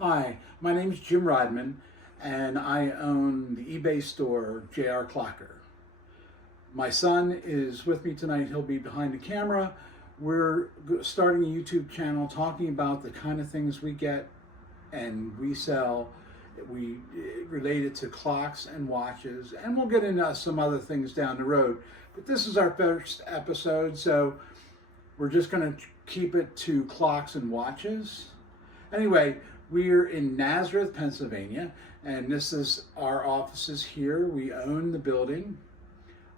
Hi, my name is Jim Rodman, and I own the eBay store JRCLOCKER. My son is with me tonight. He'll be behind the camera. We're starting a YouTube channel talking about the kind of things we get and resell. We related to clocks and watches, and we'll get into some other things down the road. But this is our first episode, so we're just going to keep it to clocks and watches. Anyway, we're in Nazareth, Pennsylvania, and this is our offices here. We own the building.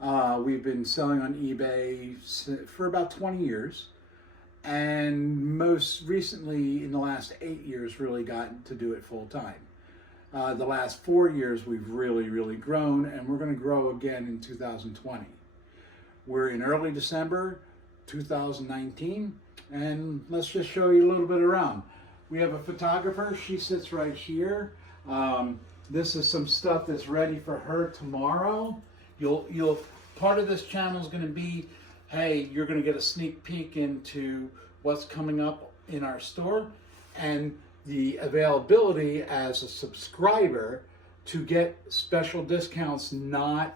We've been selling on eBay for about 20 years, and most recently, in the last 8 years, really gotten to do it full time. The last 4 years, we've really grown, and we're going to grow again in 2020. We're in early December 2019, and let's just show you a little bit around. We have a photographer. She sits right here. This is some stuff that's ready for her tomorrow. Part of this channel is going to be, hey, you're going to get a sneak peek into what's coming up in our store and the availability as a subscriber to get special discounts not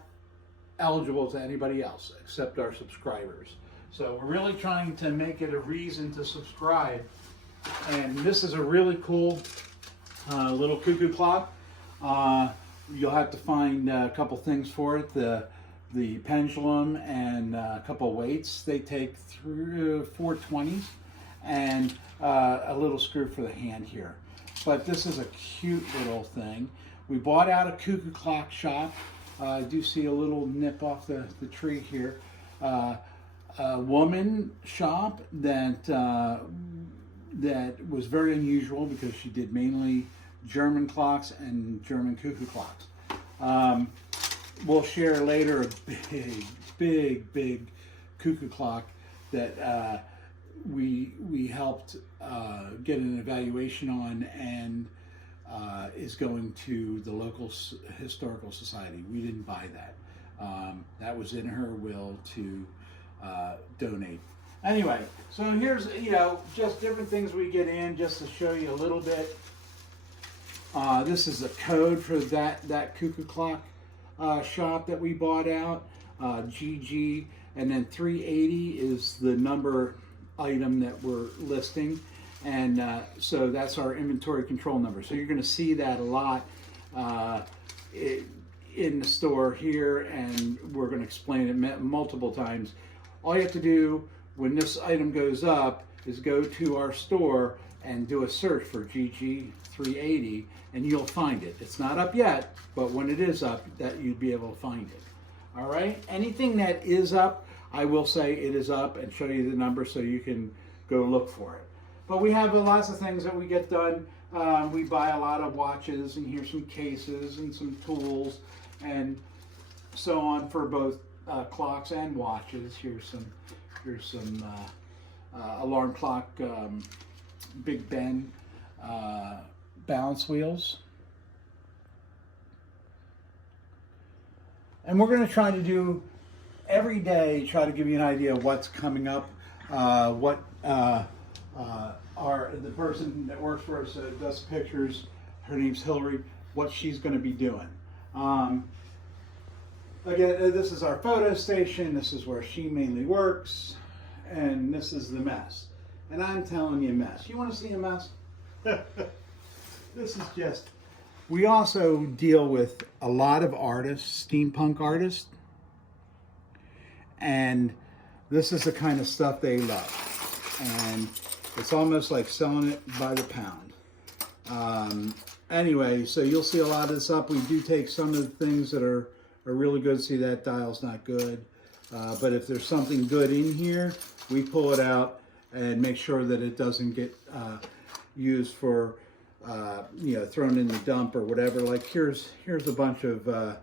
eligible to anybody else except our subscribers. So we're really trying to make it a reason to subscribe. And this is a really cool little cuckoo clock. You'll have to find a couple things for it. The pendulum and a couple of weights. They take 420s and a little screw for the hand here. But this is a cute little thing. We bought out a cuckoo clock shop. I do see a little nip off the tree here. A woman shop that was very unusual because she did mainly German clocks and German cuckoo clocks. We'll share later a big cuckoo clock that we helped get an evaluation on and is going to the local historical society. We didn't buy that. That was in her will to donate. Anyway, so here's, just different things we get in just to show you a little bit. This is a code for that cuckoo clock shop that we bought out, GG, and then 380 is the number item that we're listing, and so that's our inventory control number. So you're going to see that a lot in the store here, and we're going to explain it multiple times. All you have to do when this item goes up is go to our store and do a search for GG380 and you'll find it. It's not up yet, but when it is up, that you'd be able to find it. All right, anything that is up, I will say it is up and show you the number so you can go look for it. But we have lots of things that we get done. We buy a lot of watches, and here's some cases and some tools and so on for both clocks and watches. Here's some alarm clock, Big Ben balance wheels. And we're going to try to do every day, try to give you an idea of what's coming up, what the person that works for us does pictures, her name's Hillary, what she's going to be doing. Again, this is our photo station. This is where she mainly works. And this is the mess. And I'm telling you, mess. You want to see a mess? This is just... We also deal with a lot of artists, steampunk artists. And this is the kind of stuff they love. And it's almost like selling it by the pound. Anyway, so you'll see a lot of this up. We do take some of the things that are really good. See, that dial's not good. But if there's something good in here, we pull it out and make sure that it doesn't get used for, thrown in the dump or whatever. Like here's a bunch of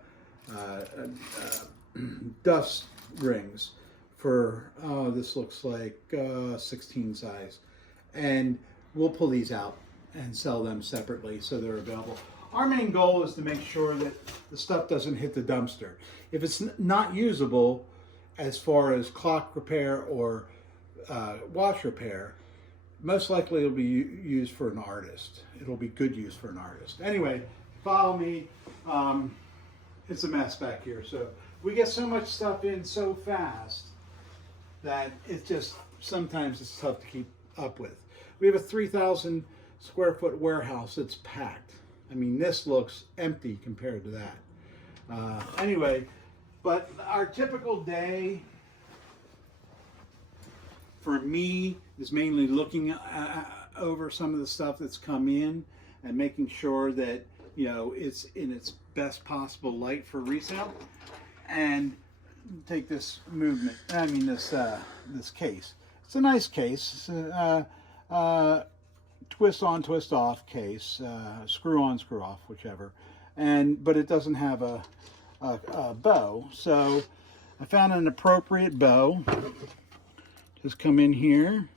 dust rings for, this looks like 16 size. And we'll pull these out and sell them separately so they're available. Our main goal is to make sure that the stuff doesn't hit the dumpster. If it's not usable as far as clock repair or watch repair, most likely it'll be used for an artist. It'll be good use for an artist. Anyway, follow me. It's a mess back here. So we get so much stuff in so fast that it's just, sometimes it's tough to keep up with. We have a 3,000 square foot warehouse that's packed. I mean, this looks empty compared to that. Anyway, but our typical day for me is mainly looking over some of the stuff that's come in and making sure that, you know, it's in its best possible light for resale. And take this movement, I mean this case. It's a nice case. It's a twist on, twist off case, screw on, screw off, whichever. But it doesn't have a bow. So I found an appropriate bow. Just come in here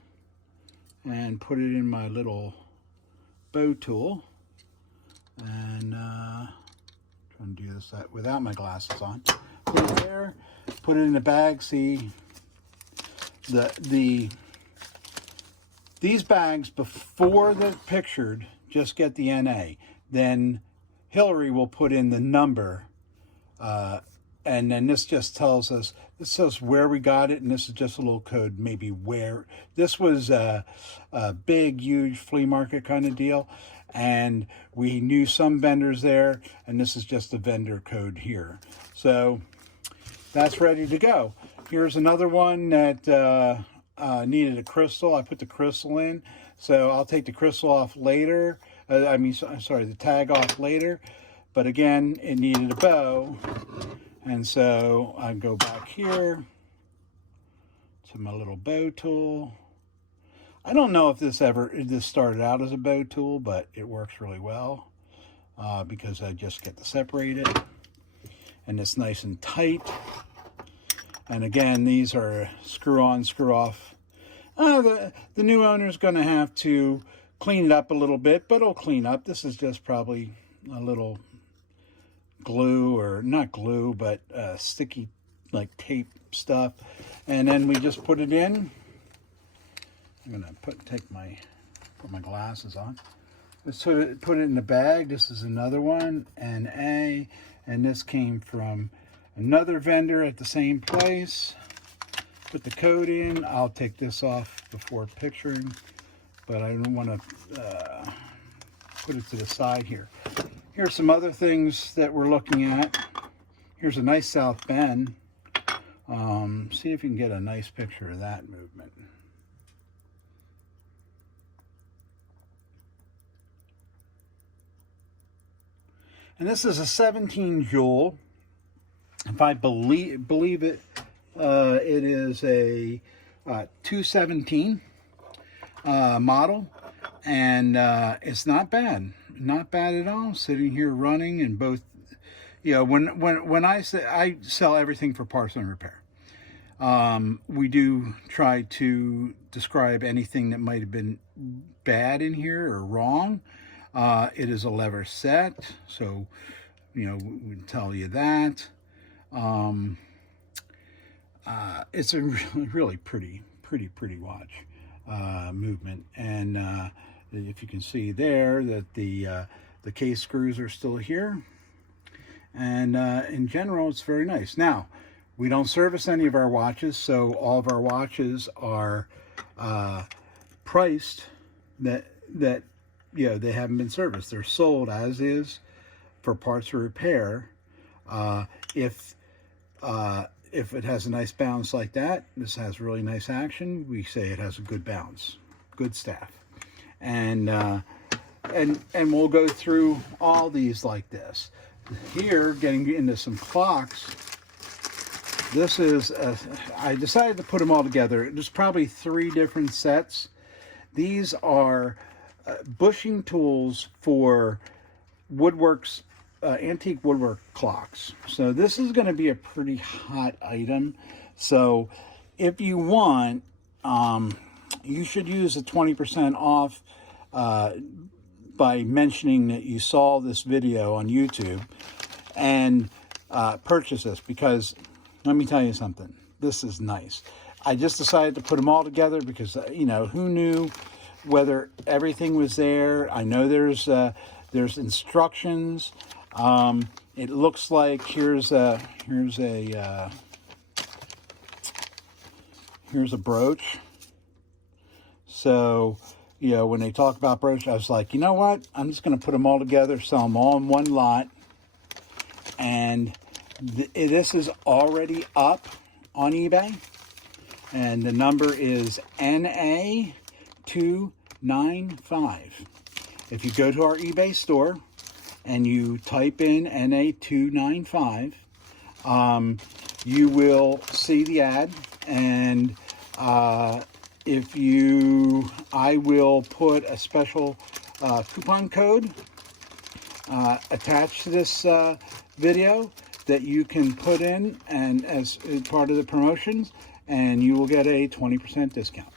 and put it in my little bow tool. And trying to do this without my glasses on. Put it there, put it in the bag. See, these bags, before they're pictured, just get the NA. Then Hillary will put in the number, and then this just tells us, this says where we got it, and this is just a little code, maybe where. This was a big, huge flea market kind of deal, and we knew some vendors there, and this is just the vendor code here. So that's ready to go. Here's another one that needed a crystal. I put the crystal in, so I'll take the crystal off later. Sorry, the tag off later. But again, it needed a bow, and so I go back here to my little bow tool. I don't know if this started out as a bow tool, but it works really well because I just get to separate it, and it's nice and tight. And again, these are screw on, screw off. The new owner's going to have to clean it up a little bit, but it'll clean up. This is just probably a little glue, or not glue, but sticky like tape stuff. And then we just put it in. I'm going to put my glasses on. Let's put it in the bag. This is another one, NA, and this came from another vendor at the same place. Put the code in. I'll take this off before picturing, but I don't want to put it to the side here. Here's some other things that we're looking at. Here's a nice South Bend. See if you can get a nice picture of that movement. And this is a 17 jewel. If I believe it, it is a 217 model, and it's not bad. Not bad at all. Sitting here running, and both, you know, when I say I sell everything for parts and repair, we do try to describe anything that might have been bad in here or wrong. It is a lever set, so you know we tell you that. It's a really pretty watch movement, and if you can see there that the case screws are still here, and in general it's very nice. Now, we don't service any of our watches, so all of our watches are priced that you know, they haven't been serviced. They're sold as is for parts or repair. If it has a nice bounce like that, this has really nice action, we say it has a good bounce, good staff. And we'll go through all these like this. Here, getting into some clocks, this is, I decided to put them all together. There's probably 3 different sets. These are bushing tools for woodworks, antique woodwork clocks. So this is going to be a pretty hot item. So if you want, you should use a 20% off by mentioning that you saw this video on YouTube and purchase this, because let me tell you something, this is nice. I just decided to put them all together because, you know, who knew whether everything was there. I know there's instructions. It looks like here's a brooch. So, you know, when they talk about brooch, I was like, you know what? I'm just going to put them all together, sell them all in one lot. And this is already up on eBay. And the number is NA295. If you go to our eBay store and you type in NA295, you will see the ad. And I will put a special coupon code attached to this video that you can put in and as part of the promotions, and you will get a 20% discount.